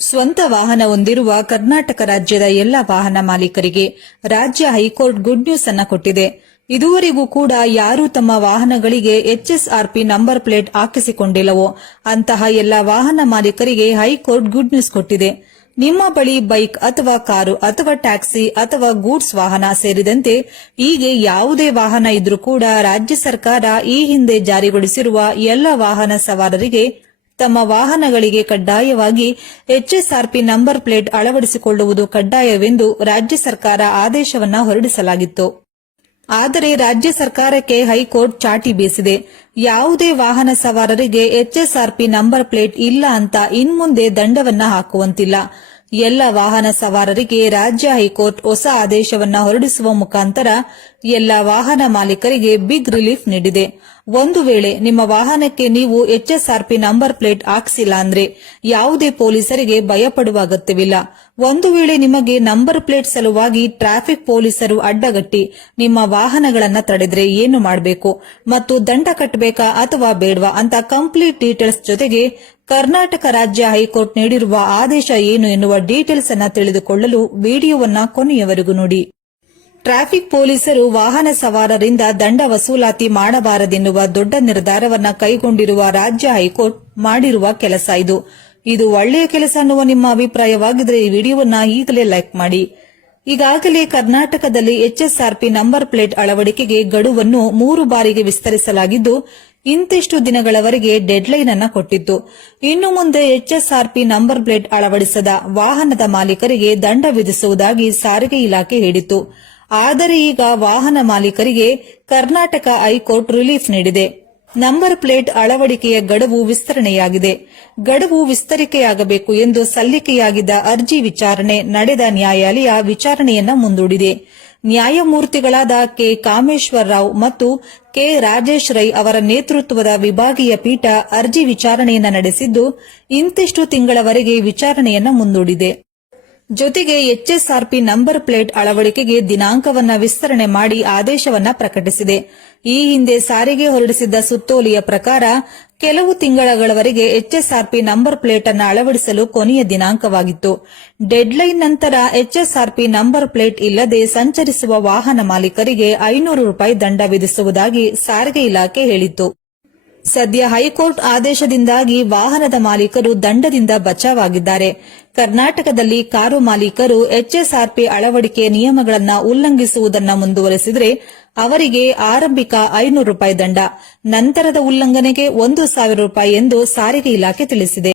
ಸ್ವಂತ ವಾಹನ ಹೊಂದಿರುವ ಕರ್ನಾಟಕ ರಾಜ್ಯದ ಎಲ್ಲ ವಾಹನ ಮಾಲೀಕರಿಗೆ ರಾಜ್ಯ ಹೈಕೋರ್ಟ್ ಗುಡ್ ನ್ಯೂಸ್ ಅನ್ನು ಕೊಟ್ಟಿದೆ. ಇದುವರೆಗೂ ಕೂಡ ಯಾರು ತಮ್ಮ ವಾಹನಗಳಿಗೆ ಎಚ್ಎಸ್ಆರ್ಪಿ ನಂಬರ್ ಪ್ಲೇಟ್ ಹಾಕಿಸಿಕೊಂಡಿಲ್ಲವೋ ಅಂತಹ ಎಲ್ಲ ವಾಹನ ಮಾಲೀಕರಿಗೆ ಹೈಕೋರ್ಟ್ ಗುಡ್ ನ್ಯೂಸ್ ಕೊಟ್ಟಿದೆ. ನಿಮ್ಮ ಬಳಿ ಬೈಕ್ ಅಥವಾ ಕಾರು ಅಥವಾ ಟ್ಯಾಕ್ಸಿ ಅಥವಾ ಗೂಡ್ಸ್ ವಾಹನ ಸೇರಿದಂತೆ ಹೀಗೆ ಯಾವುದೇ ವಾಹನ ಇದ್ರೂ ಕೂಡ ರಾಜ್ಯ ಸರ್ಕಾರ ಈ ಹಿಂದೆ ಜಾರಿಗೊಳಿಸಿರುವ ಎಲ್ಲ ವಾಹನ ಸವಾರರಿಗೆ ತಮ್ಮ ವಾಹನಗಳಿಗೆ ಕಡ್ಡಾಯವಾಗಿ ಎಚ್ಎಸ್ಆರ್ಪಿ ನಂಬರ್ ಪ್ಲೇಟ್ ಅಳವಡಿಸಿಕೊಳ್ಳುವುದು ಕಡ್ಡಾಯವೆಂದು ರಾಜ್ಯ ಸರ್ಕಾರ ಆದೇಶವನ್ನು ಹೊರಡಿಸಲಾಗಿತ್ತು. ಆದರೆ ರಾಜ್ಯ ಸರ್ಕಾರಕ್ಕೆ ಹೈಕೋರ್ಟ್ ಚಾಟಿ ಬೀಸಿದೆ. ಯಾವುದೇ ವಾಹನ ಸವಾರರಿಗೆ ಎಚ್ಎಸ್ಆರ್ಪಿ ನಂಬರ್ ಪ್ಲೇಟ್ ಇಲ್ಲ ಅಂತ ಇನ್ಮುಂದೆ ದಂಡವನ್ನ ಹಾಕುವಂತಿಲ್ಲ. ಎಲ್ಲ ವಾಹನ ಸವಾರರಿಗೆ ರಾಜ್ಯ ಹೈಕೋರ್ಟ್ ಹೊಸ ಆದೇಶವನ್ನ ಹೊರಡಿಸುವ ಮುಖಾಂತರ ಎಲ್ಲ ವಾಹನ ಮಾಲೀಕರಿಗೆ ಬಿಗ್ ರಿಲೀಫ್ ನೀಡಿದೆ. ಒಂದು ವೇಳೆ ನಿಮ್ಮ ವಾಹನಕ್ಕೆ ನೀವು ಎಚ್ಎಸ್ಆರ್ಪಿ ನಂಬರ್ ಪ್ಲೇಟ್ ಹಾಕಿಸಿಲ್ಲ ಅಂದ್ರೆ ಯಾವುದೇ ಪೊಲೀಸರಿಗೆ ಭಯಪಡುವ ಅಗತ್ಯವಿಲ್ಲ. ಒಂದು ವೇಳೆ ನಿಮಗೆ ನಂಬರ್ ಪ್ಲೇಟ್ ಸಲುವಾಗಿ ಟ್ರಾಫಿಕ್ ಪೊಲೀಸರು ಅಡ್ಡಗಟ್ಟಿ ನಿಮ್ಮ ವಾಹನಗಳನ್ನು ತಡೆದ್ರೆ ಏನು ಮಾಡಬೇಕು ಮತ್ತು ದಂಡ ಕಟ್ಟಬೇಕಾ ಅಥವಾ ಬೇಡವಾ ಅಂತ ಕಂಪ್ಲೀಟ್ ಡೀಟೇಲ್ಸ್ ಜೊತೆಗೆ ಕರ್ನಾಟಕ ರಾಜ್ಯ ಹೈಕೋರ್ಟ್ ನೀಡಿರುವ ಆದೇಶ ಏನು ಎನ್ನುವ ಡೀಟೇಲ್ಸ್ ಅನ್ನು ತಿಳಿದುಕೊಳ್ಳಲು ವಿಡಿಯೋವನ್ನ ಕೊನೆಯವರೆಗೂ ನೋಡಿ. ಟ್ರಾಫಿಕ್ ಪೊಲೀಸರು ವಾಹನ ಸವಾರರಿಂದ ದಂಡ ವಸೂಲಾತಿ ಮಾಡಬಾರದೆನ್ನುವ ದೊಡ್ಡ ನಿರ್ಧಾರವನ್ನ ಕೈಗೊಂಡಿರುವ ರಾಜ್ಯ ಹೈಕೋರ್ಟ್ ಮಾಡಿರುವ ಕೆಲಸ ಇದು. ಇದು ಒಳ್ಳೆಯ ಕೆಲಸ ಅನ್ನುವ ನಿಮ್ಮ ಅಭಿಪ್ರಾಯವಾಗಿದ್ದರೆ ಈ ವಿಡಿಯೋವನ್ನ ಈಗಲೇ ಲೈಕ್ ಮಾಡಿ. ಈಗಾಗಲೇ ಕರ್ನಾಟಕದಲ್ಲಿ ಎಚ್ಎಸ್ಆರ್ಪಿ ನಂಬರ್ ಪ್ಲೇಟ್ ಅಳವಡಿಕೆಗೆ ಗಡುವನ್ನು 3 ಬಾರಿಗೆ ವಿಸ್ತರಿಸಲಾಗಿದ್ದು ಇಂತಿಷ್ಟು ದಿನಗಳವರೆಗೆ ಡೆಡ್ಲೈನ್ ಅನ್ನು ಕೊಟ್ಟಿತ್ತು. ಇನ್ನು ಮುಂದೆ ಎಚ್ಎಸ್ಆರ್ಪಿ ನಂಬರ್ ಪ್ಲೇಟ್ ಅಳವಡಿಸದ ವಾಹನದ ಮಾಲೀಕರಿಗೆ ದಂಡ ವಿಧಿಸುವುದಾಗಿ ಸಾರಿಗೆ ಇಲಾಖೆ ಹೇಳಿತ್ತು. ಆದರೆ ಈಗ ವಾಹನ ಮಾಲೀಕರಿಗೆ ಕರ್ನಾಟಕ ಹೈಕೋರ್ಟ್ ರಿಲೀಫ್ ನೀಡಿದೆ. ನಂಬರ್ ಪ್ಲೇಟ್ ಅಳವಡಿಕೆಯ ಗಡುವು ವಿಸ್ತರಣೆಯಾಗಿದೆ. ಗಡುವು ವಿಸ್ತರಿಕೆಯಾಗಬೇಕು ಎಂದು ಸಲ್ಲಿಕೆಯಾಗಿದ್ದ ಅರ್ಜಿ ವಿಚಾರಣೆ ನಡೆದ ನ್ಯಾಯಾಲಯ ವಿಚಾರಣೆಯನ್ನ ಮುಂದೂಡಿದೆ. ನ್ಯಾಯಮೂರ್ತಿಗಳಾದ ಕೆ ಕಾಮೇಶ್ವರ್ ರಾವ್ ಮತ್ತು ಕೆ ರಾಜೇಶ್ ರೈ ಅವರ ನೇತೃತ್ವದ ವಿಭಾಗೀಯ ಪೀಠ ಅರ್ಜಿ ವಿಚಾರಣೆಯನ್ನ ನಡೆಸಿದ್ದು ಇಂತಿಷ್ಟು ತಿಂಗಳವರೆಗೆ ವಿಚಾರಣೆಯನ್ನ ಮುಂದೂಡಿದೆ. ಜೊತೆಗೆ ಎಚ್ಎಸ್ಆರ್ಪಿ ನಂಬರ್ ಪ್ಲೇಟ್ ಅಳವಡಿಕೆಗೆ ದಿನಾಂಕವನ್ನ ವಿಸ್ತರಣೆ ಮಾಡಿ ಆದೇಶವನ್ನ ಪ್ರಕಟಿಸಿದೆ. ಈ ಹಿಂದೆ ಸಾರಿಗೆ ಹೊರಡಿಸಿದ್ದ ಸುತ್ತೋಲೆಯ ಪ್ರಕಾರ ಕೆಲವು ತಿಂಗಳಗಳವರೆಗೆ ಎಚ್ಎಸ್ಆರ್ಪಿ ನಂಬರ್ ಪ್ಲೇಟ್ ಅನ್ನು ಅಳವಡಿಸಲು ಕೊನೆಯ ದಿನಾಂಕವಾಗಿತ್ತು. ಡೆಡ್ಲೈನ್ ನಂತರ ಎಚ್ಎಸ್ಆರ್ಪಿ ನಂಬರ್ ಪ್ಲೇಟ್ ಇಲ್ಲದೆ ಸಂಚರಿಸುವ ವಾಹನ ಮಾಲೀಕರಿಗೆ 500 ರೂಪಾಯಿ ದಂಡ ವಿಧಿಸುವುದಾಗಿ ಸಾರಿಗೆ ಇಲಾಖೆ ಹೇಳಿತ್ತು. ಸದ್ಯ ಹೈಕೋರ್ಟ್ ಆದೇಶದಿಂದಾಗಿ ವಾಹನದ ಮಾಲೀಕರು ದಂಡದಿಂದ ಬಚಾವಾಗಿದ್ದಾರೆ. ಕರ್ನಾಟಕದಲ್ಲಿ ಕಾರು ಮಾಲೀಕರು ಎಚ್ಎಸ್ಆರ್ಪಿ ಅಳವಡಿಕೆ ನಿಯಮಗಳನ್ನು ಉಲ್ಲಂಘಿಸುವುದನ್ನು ಮುಂದುವರೆಸಿದರೆ ಅವರಿಗೆ ಆರಂಭಿಕ 500 ರೂಪಾಯಿ ದಂಡ, ನಂತರದ ಉಲ್ಲಂಘನೆಗೆ 1,000 ರೂಪಾಯಿ ಎಂದು ಸಾರಿಗೆ ಇಲಾಖೆ ತಿಳಿಸಿದೆ.